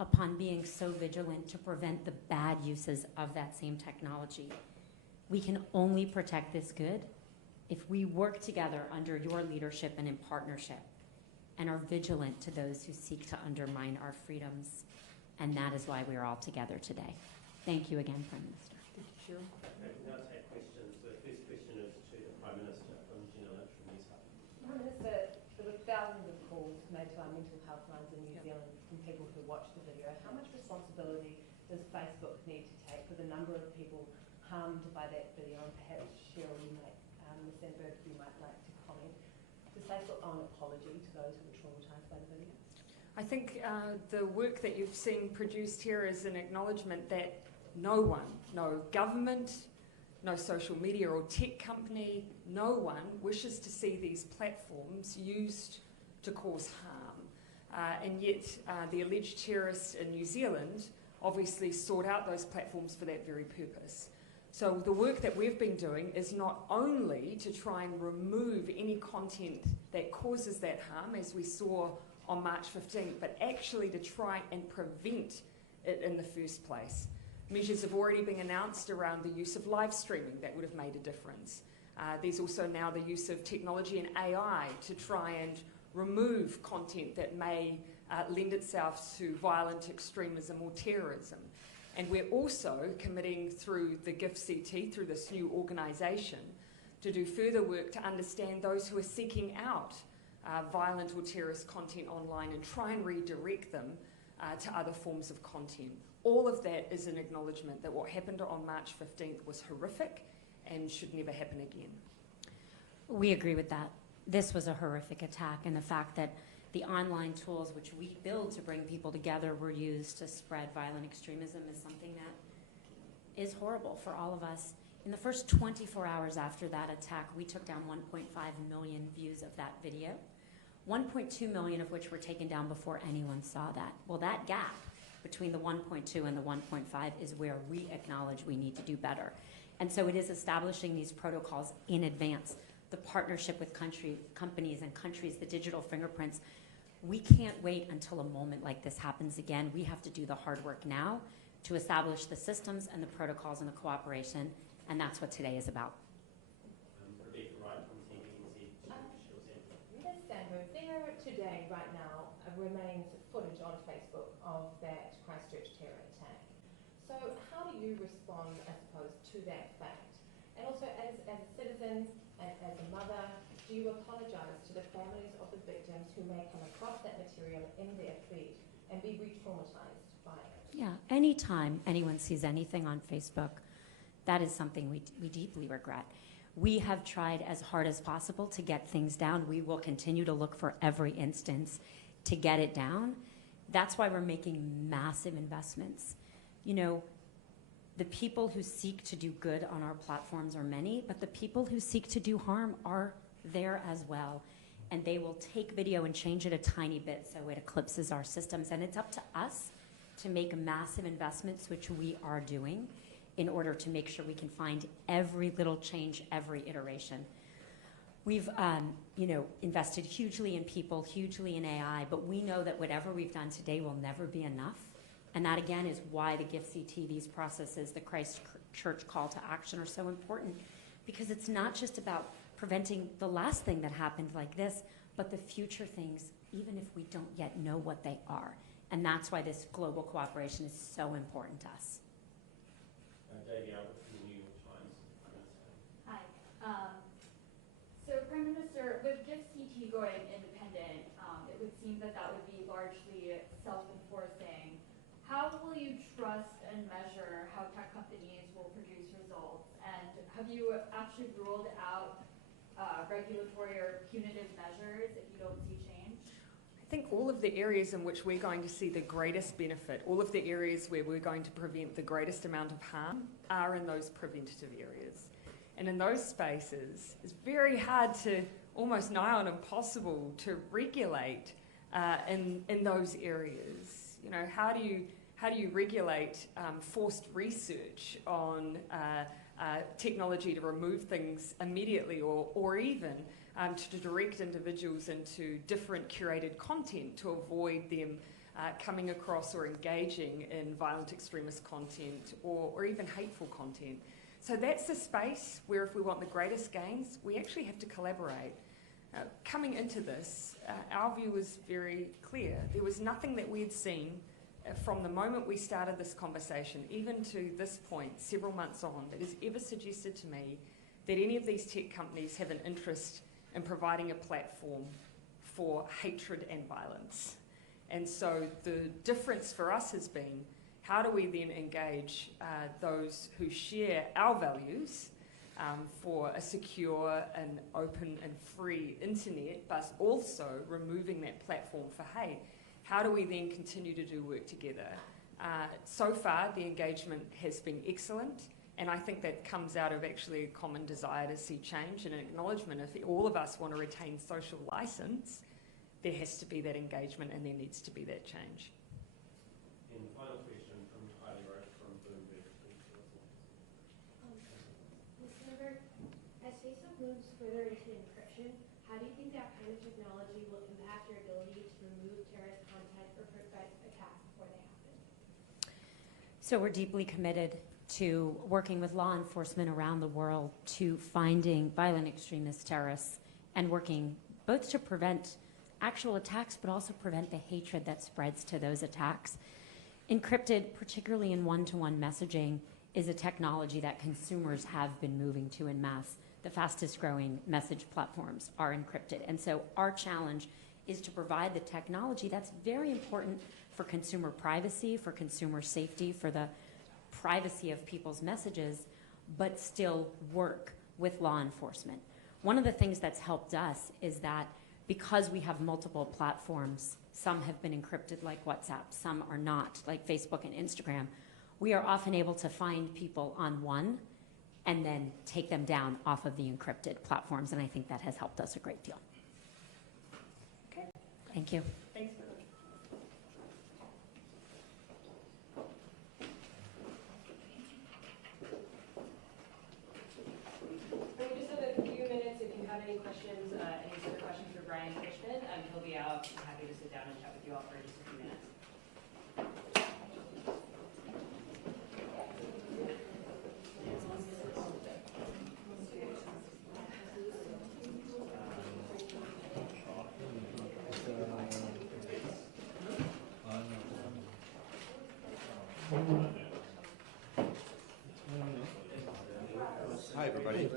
upon being so vigilant to prevent the bad uses of that same technology. We can only protect this good if we work together under your leadership and in partnership and are vigilant to those who seek to undermine our freedoms. And that is why we are all together today. Thank you again, Prime Minister. Thank you, Chair. Okay, we'll now take questions. The first question is to the Prime Minister from Gina Lynch from New South Wales. Prime Minister, there were thousands of calls made to our mental health lines in New Zealand from people who watched the video. How much responsibility does Facebook need to take for the number of people harmed by that video? And perhaps, Cheryl, you might, Ms. Sandburg, you might like to comment. Does Facebook owe an apology to those who were traumatised by the video? I think the work that you've seen produced here is an acknowledgement that no one, no government, no social media or tech company, no one wishes to see these platforms used to cause harm. And yet the alleged terrorists in New Zealand obviously sought out those platforms for that very purpose. So the work that we've been doing is not only to try and remove any content that causes that harm, as we saw on March 15th, but actually to try and prevent it in the first place. Measures have already been announced around the use of live streaming that would have made a difference. There's also now the use of technology and AI to try and remove content that may lend itself to violent extremism or terrorism. And we're also committing through the GIFCT, through this new organisation, to do further work to understand those who are seeking out violent or terrorist content online and try and redirect them to other forms of content. All of that is an acknowledgement that what happened on March 15th was horrific and should never happen again. We agree with that. This was a horrific attack, and the fact that the online tools which we build to bring people together were used to spread violent extremism is something that is horrible for all of us. In the first 24 hours after that attack, we took down 1.5 million views of that video, 1.2 million of which were taken down before anyone saw that. Well, that gap between the 1.2 and the 1.5 is where we acknowledge we need to do better. And so it is establishing these protocols in advance, the partnership with companies and countries, the digital fingerprints. We can't wait until a moment like this happens again. We have to do the hard work now to establish the systems and the protocols and the cooperation, and that's what today is about. Rebecca Wright from CBC. Ms. Sandburg, there today, right now, remains footage on Facebook of that Christchurch terror attack. So how do you respond, I suppose, to that fact? And also, as a citizen and as a mother, do you apologise to the families of the victims who may come across that material in their feed and be re-traumatised by it? Yeah, anytime anyone sees anything on Facebook, that is something we deeply regret. We have tried as hard as possible to get things down. We will continue to look for every instance to get it down. That's why we're making massive investments. You know, the people who seek to do good on our platforms are many, but the people who seek to do harm are there as well. And they will take video and change it a tiny bit so it eclipses our systems. And it's up to us to make massive investments, which we are doing, in order to make sure we can find every little change, every iteration. We've invested hugely in people, hugely in AI, but we know that whatever we've done today will never be enough. And that, again, is why the GIFCT, these processes, the Christchurch call to action are so important, because it's not just about preventing the last thing that happened like this, but the future things, even if we don't yet know what they are. And that's why this global cooperation is so important to us. Davey Albert from the New York Times. Hi. So, Prime Minister, with GIFCT going independent, it would seem that would be largely self-enforcing. How will you trust and measure how tech companies will produce results? And have you actually ruled out regulatory or punitive measures if you don't see change? I think all of the areas in which we're going to see the greatest benefit, all of the areas where we're going to prevent the greatest amount of harm are in those preventative areas. And in those spaces, it's very hard to, almost nigh on impossible, to regulate in those areas. You know, how do you regulate forced research on technology to remove things immediately, or even to direct individuals into different curated content to avoid them coming across or engaging in violent extremist content or even hateful content. So that's a space where if we want the greatest gains, we actually have to collaborate. Coming into this, our view was very clear. There was nothing that we had seen from the moment we started this conversation, even to this point, several months on, that has ever suggested to me that any of these tech companies have an interest in providing a platform for hatred and violence. And so the difference for us has been, how do we then engage those who share our values for a secure and open and free internet, but also removing that platform for hate? How do we then continue to do work together? So far, the engagement has been excellent, and I think that comes out of actually a common desire to see change and an acknowledgement. If all of us want to retain social license, there has to be that engagement and there needs to be that change. And the final question from Kylie Roach from Bloomberg. Ms. Sandburg, as Facebook moves further into encryption, how do you think that kind of technology will impact your ability to remove terrorist content or prevent attacks before they happen? So we're deeply committed to working with law enforcement around the world to finding violent extremist terrorists and working both to prevent actual attacks but also prevent the hatred that spreads to those attacks. Encrypted, particularly in one-to-one messaging, is a technology that consumers have been moving to en masse. The fastest growing message platforms are encrypted. And so our challenge is to provide the technology that's very important for consumer privacy, for consumer safety, for the privacy of people's messages, but still work with law enforcement. One of the things that's helped us is that because we have multiple platforms, some have been encrypted like WhatsApp, some are not, like Facebook and Instagram, we are often able to find people on one and then take them down off of the encrypted platforms, and I think that has helped us a great deal. Okay. Thank you. Thanks very much. We just have a few minutes if you have any questions, any sort of questions for Brian Cushman. He'll be out. I'm happy to sit down and chat with you all for just a few minutes. Hi, everybody.